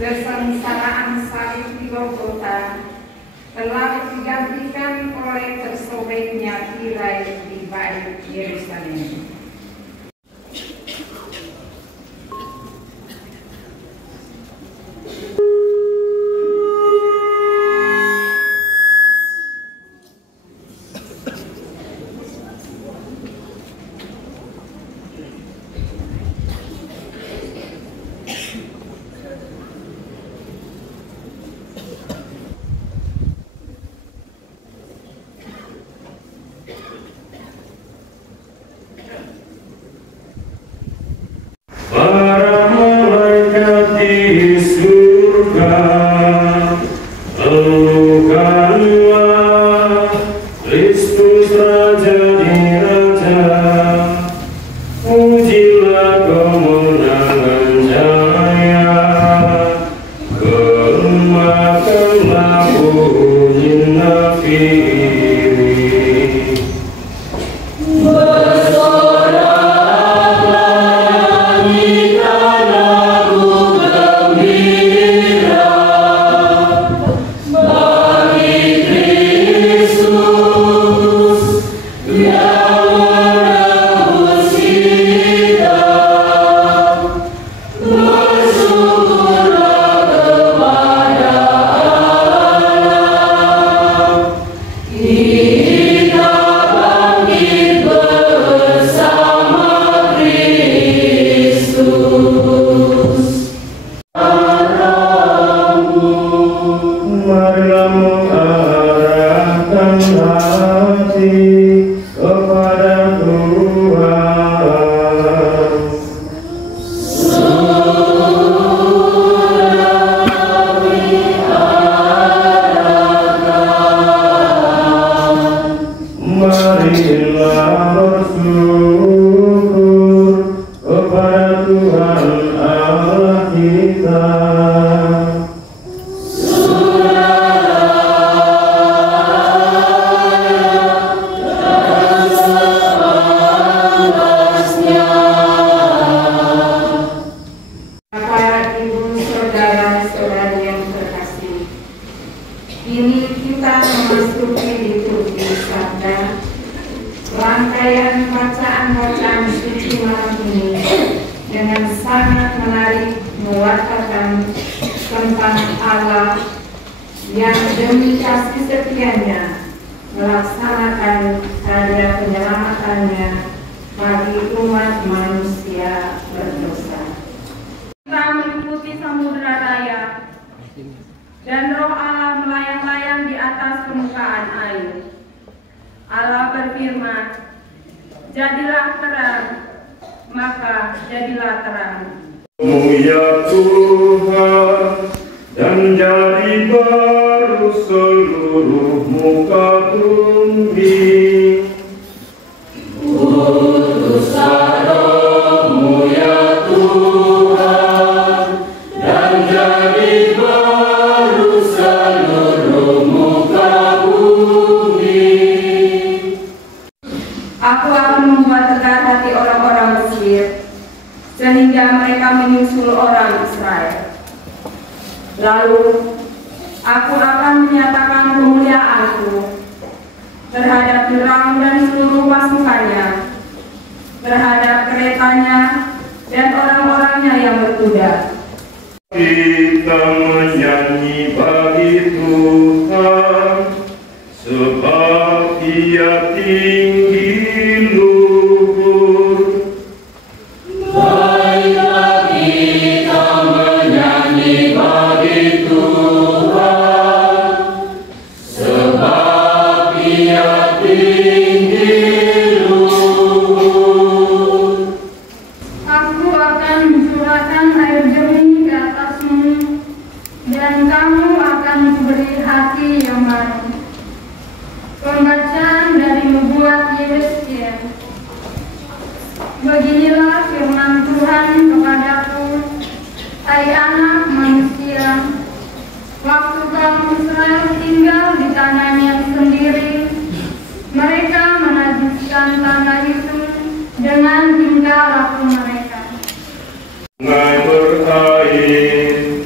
kesengsaraan salib di Golgota telah digantikan oleh tersobeknya tirai di Bait Yerusalem. Para malaikat di surga, elukanlah Kristus Raja di Raja, pujilah kemenangan jaya, gemakanlah bunyi nafi ini. Marilah mengarahkan hati kepada Tuhan. Marilah bersyukur kepada Tuhan Allah kita. Kini kita memasuki liturgi sabda, rangkaian bacaan-bacaan suci malam ini dengan sangat menarik mewartakan tentang Allah yang demi kasih setianya melaksanakan karya penyelamatannya bagi umat manusia berdosa. Kita mengikuti samudera raya dan roh Allah melayang-layang di atas permukaan air. Allah berfirman, jadilah terang, maka jadilah terang. Ya Tuhan, dan jadi baru seluruh muka bumi. Utuslah roh-Mu ya Tuhan, dan jadi baru seluruh muka bumi. Aku akan membuat tegar hati orang-orang Mesir, sehingga mereka menyusul orang Israel. Lalu aku akan menyatakan kemuliaanku terhadap Firaun dan seluruh pasukannya, terhadap keretanya dan orang-orangnya yang berkuda. Kita menyanyi bagi Tuhan, sebab Ia tinggi luhur. Baiklah kita menyanyi bagi Tuhan, sebab Ia tinggi luhur. Aku akan mencurahkan air jernih ke atasmu, dan kamu akan diberi hati yang baru. Pembacaan dari nubuat Yesaya. Beginilah firman Tuhan kepadaku, hai anak manusia, waktu kaum Israel tinggal di tanahnya sendiri, mereka menajiskan tanah itu dengan tingkah laku mereka. Sungai berair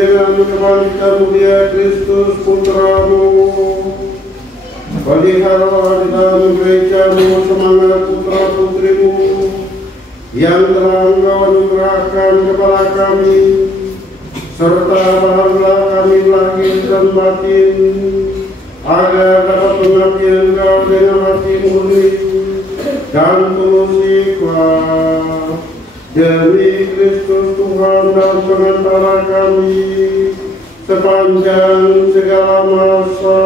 dengan kebangkitan mulia Kristus Putramu. Pelihara di dalam gerejamu semangat putra-putrimu yang telah Engkau anugerahkan kepada kami, serta bahagialah kami lahir dan batin, agar dapat mengabdi Engkau dengan hati murni dan tulus ikhlas. Demi Kristus Tuhan dan pengantara kami sepanjang segala masa.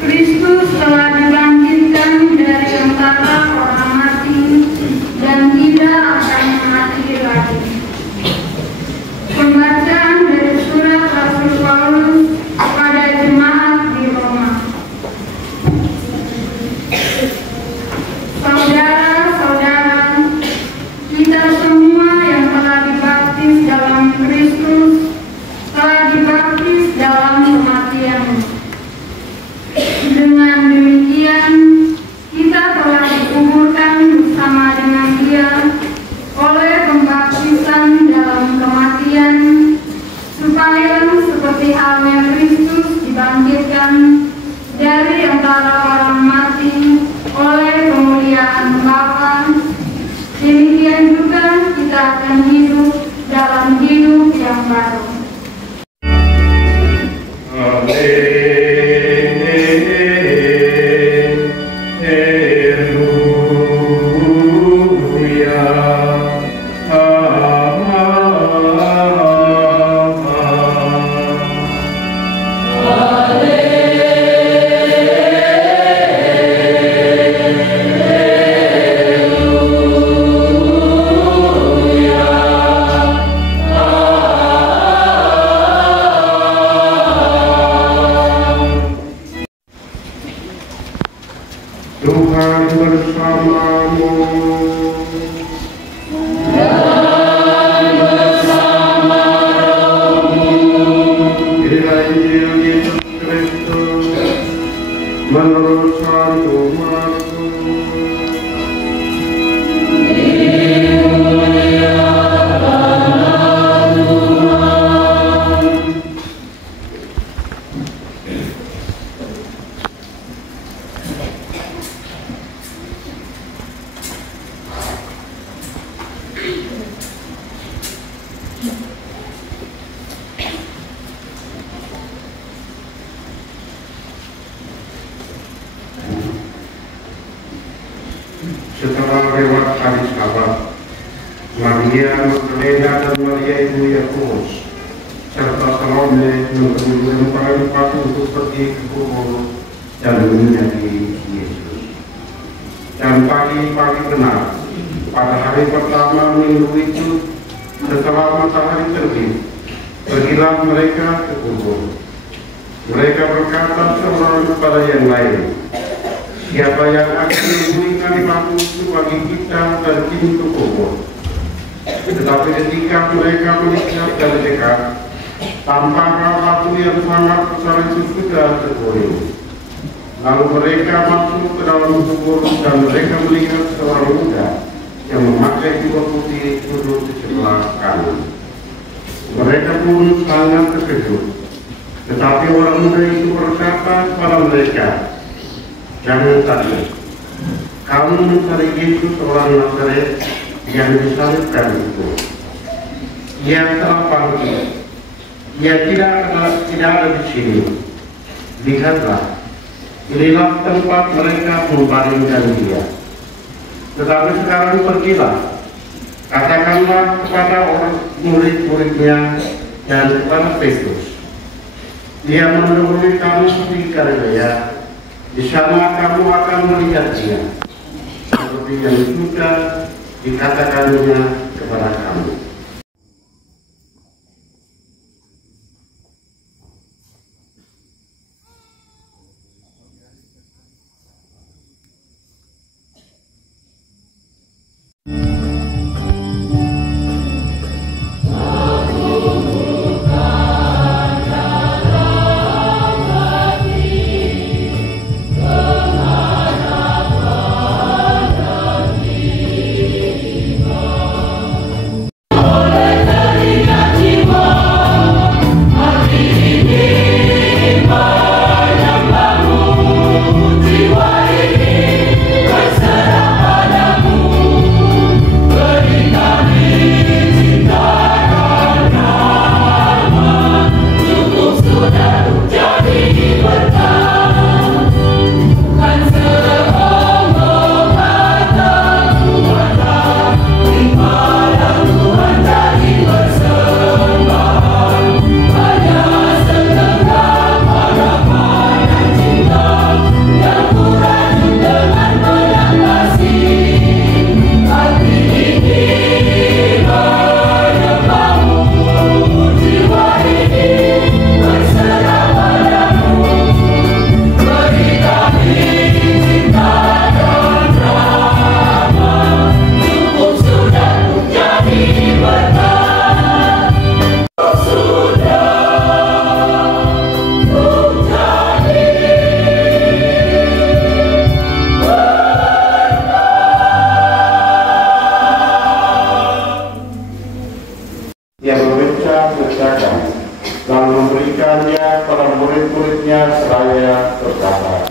Kristus telah dibangkitkan dari antara orang mati dan tidak akan mati lagi. Pembacaan dari surat Rasul Paulus kepada jemaat di Roma. Saudara-saudara, kita semua yang telah dibaptis dalam Kristus telah dibaptis dalam kematian. Dengan demikian, kita telah dikuburkan bersama dengan Dia oleh pembaptisan dalam kematian, supaya seperti halnya Kristus dibangkitkan dari antara orang mati oleh kemuliaan Bapa, demikian juga kita akan hidup dalam hidup yang baru. Tuhan bersamamu. Inilah Injil Yesus Kristus menurut Santo Markus. Setelah lewat hari Sabat, Maria Magdalena dan Maria ibu Yakobus serta Salome mengambil lembaran batu untuk pergi ke kubur dan menyati Yesus. Dan pagi-pagi benar, pada hari pertama minggu itu, setelah matahari terbit, pergilah mereka ke kubur. Mereka berkata seorang kepada yang lain, "Siapa yang akan memberikan batu itu bagi kita dan pintu kubur?" Tetapi ketika mereka melihat dari dekat, tampaklah batu yang sangat besar itu sudah terguling. Lalu mereka masuk ke dalam kubur dan mereka melihat seorang muda yang memakai jubah putih duduk di sebelah kanan. Mereka pun sangat terkejut. Tetapi orang muda itu berkata kepada mereka, "Jangan takut. Kamu mencari Yesus orang Nazaret yang disalibkan itu. Ia telah bangkit. Ia tidak ada di sini. Lihatlah, inilah tempat mereka membaringkan dia. Tetapi sekarang pergilah, katakanlah kepada orang murid-muridnya dan kepada Petrus, dia mendahului kamu di Galilea. Di sana kamu akan melihat dia, seperti yang sudah dikatakannya kepada kamu." murid-muridnya seraya berkata,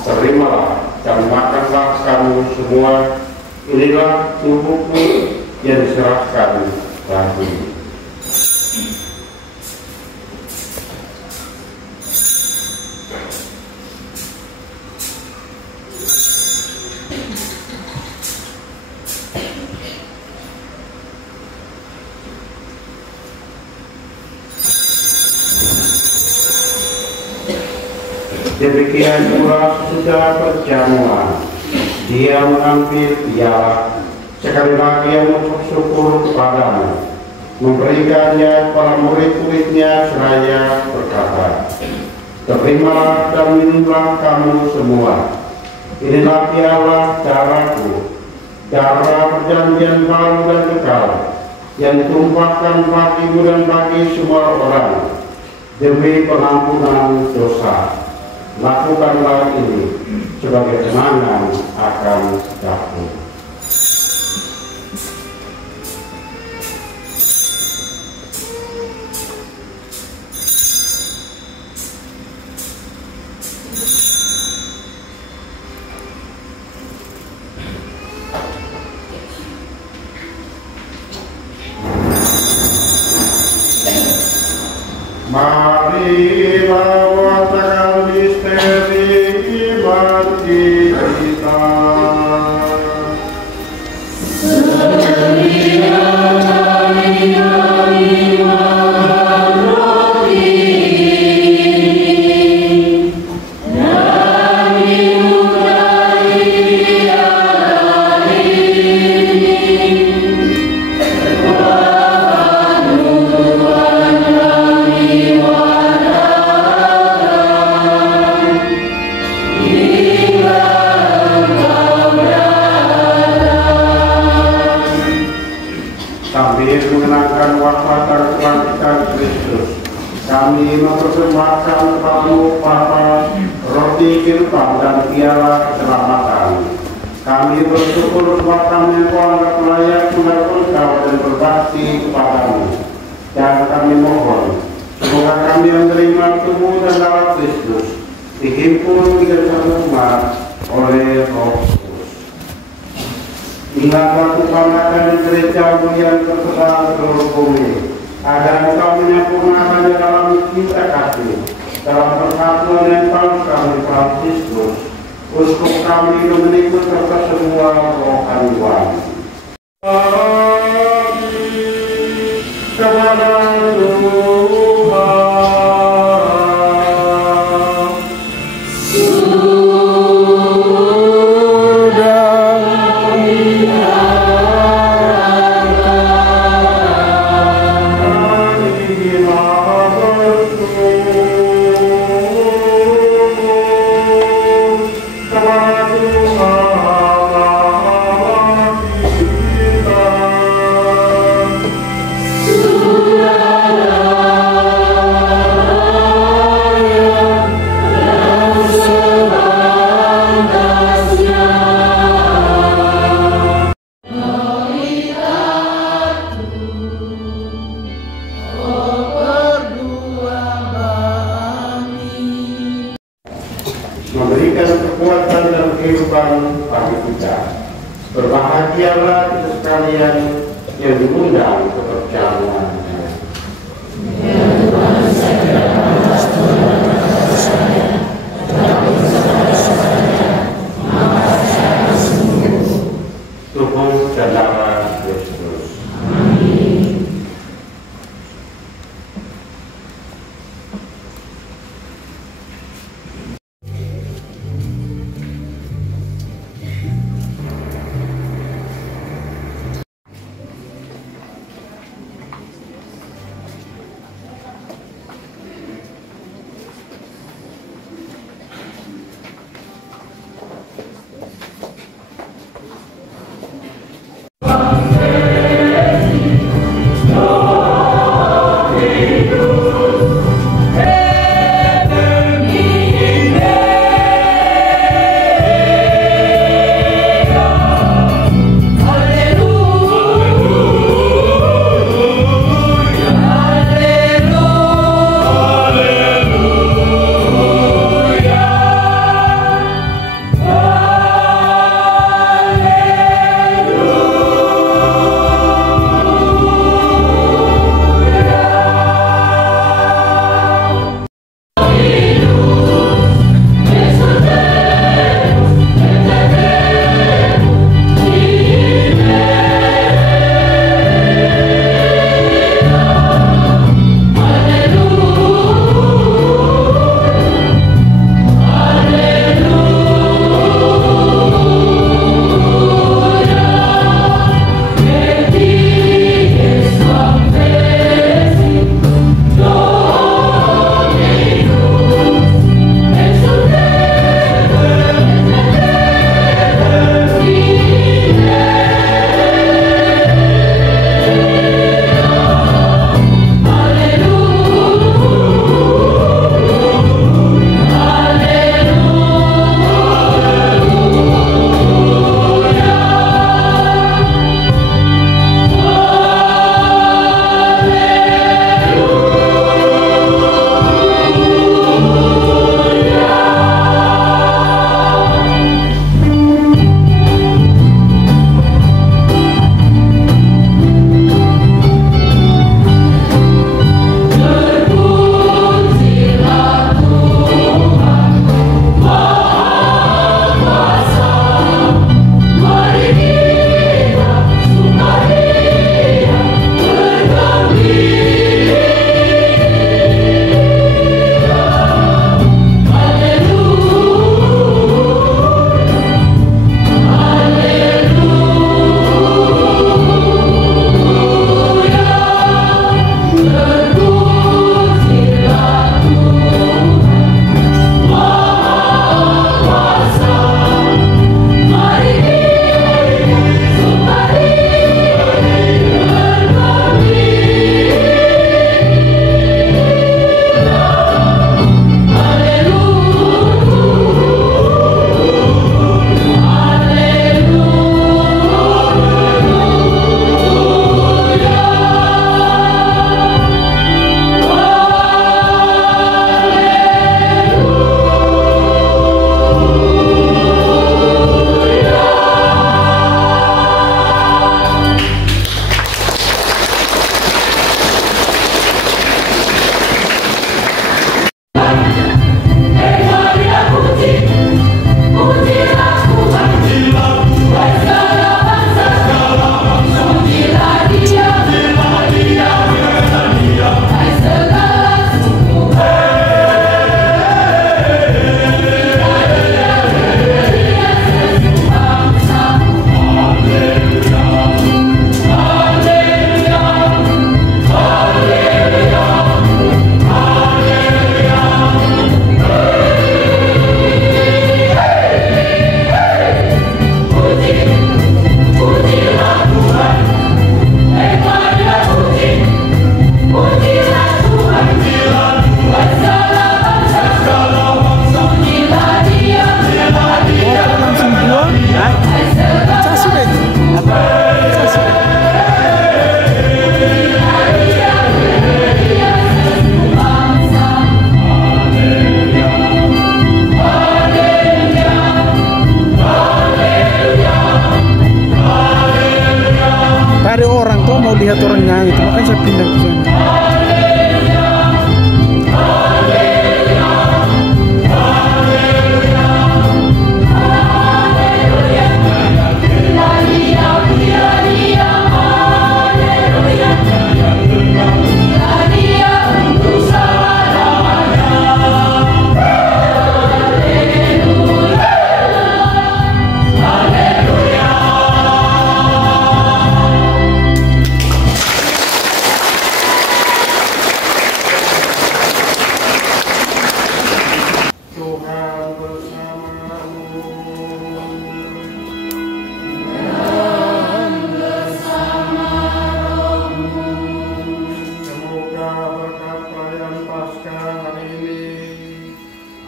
"Terimalah dan makanlah kamu semua, inilah tubuhku yang diserahkan bagimu." Demikian pula sudah berjamuan, dia mengambil piala, sekali lagi yang mengucap syukur kepadamu, memberikannya kepada murid-muridnya seraya berkata, "Terimalah dan minumlah kamu semua, inilah piala darahku, darah perjanjian baru dan kekal, yang ditumpahkan bagimu dan bagi semua orang, demi pengampunan dosa. Lakukanlah ini sebagai kenangan akan aku." Marilah watakan misteri iman kita. Sambil mengenangkan wafat dan kebangkitan Kristus, kami mempersembahkan kepadamu Bapa roti kehidupan dan piala keselamatan. Kami bersyukur sebab kami menganggap layak menghadap Engkau dan berbakti kepadamu. Dan kami mohon, semoga kami menerima tubuh dan darah Kristus, dihimpun di dalam umat oleh Roh Kudus. Inilah Tuhan akan gereja yang tersebar seluruh bumi, agar Engkau menyempurnakannya dalam cinta kasih, dalam persatuan yang tahu kami Fransiskus, uskup kami Dominikus serta semua rohaniwan. Kepada memberikan kekuatan dan kehidupan bagi kita. Berbahagialah kita sekalian yang diundang ke perjamuan. Tubuh dan darah Kristus.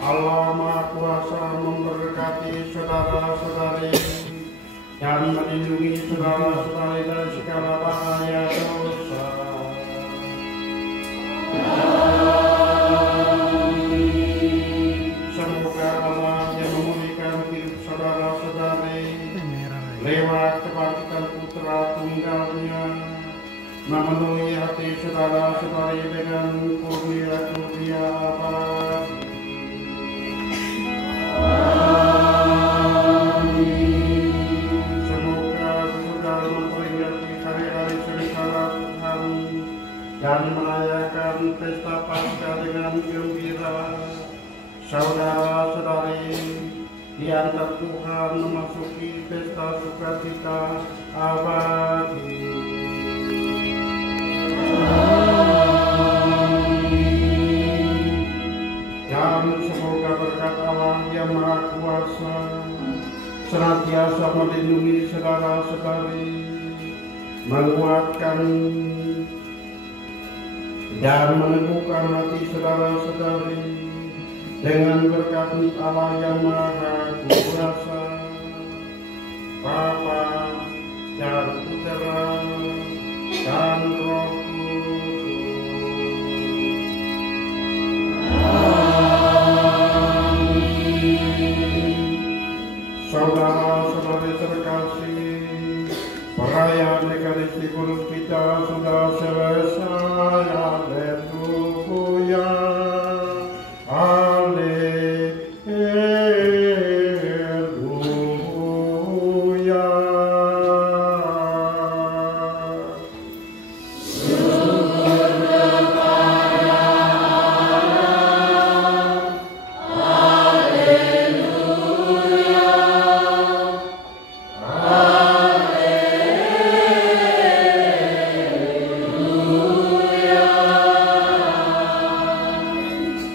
Allah Maha Kuasa memberkati saudara-saudari dan melindungi saudara-saudari dari segala bahaya dosa. Semoga Allah yang memulihkan hidup saudara-saudari lewat kebangkitan Putra Tunggalnya memenuhi hati saudara-saudari dengan kurnia-kurnia abadi. Semoga saudara memperingati hari-hari sengsara Tuhan dan merayakan pesta Paskah dengan gembira. Saudara-saudari, diantar Tuhan memasuki pesta sukacita abadi. Dan semoga berkat Allah yang Maha Kuasa senantiasa melindungi saudara-saudari, menguatkan dan meneguhkan hati saudara-saudari dengan berkat Allah yang Maha Kuasa, Bapa dan Putra dan Roh Kudus. Saudara-saudari terkasih, perayaan Ekaristi Kudus kita sudah selesai. Haleluya, haleluya.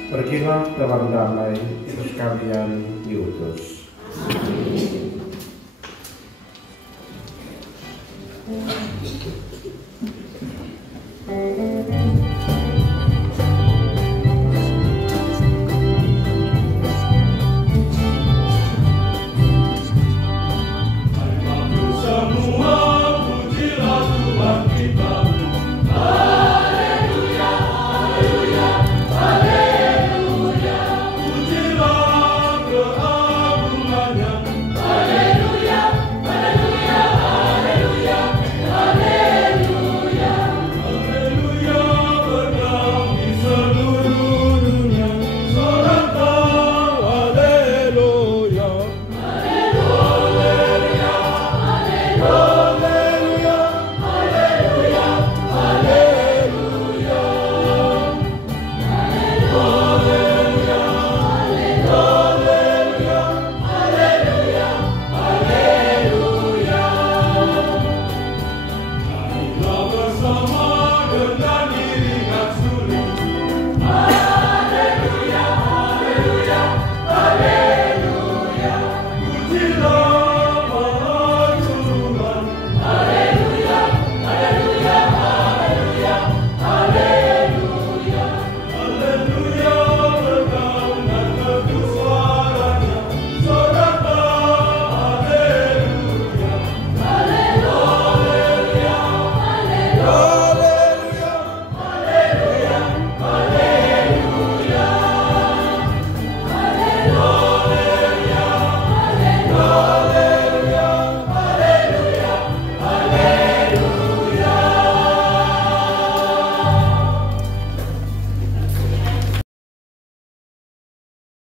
Pergilah dalam damai, terus kalian diutus. Amin.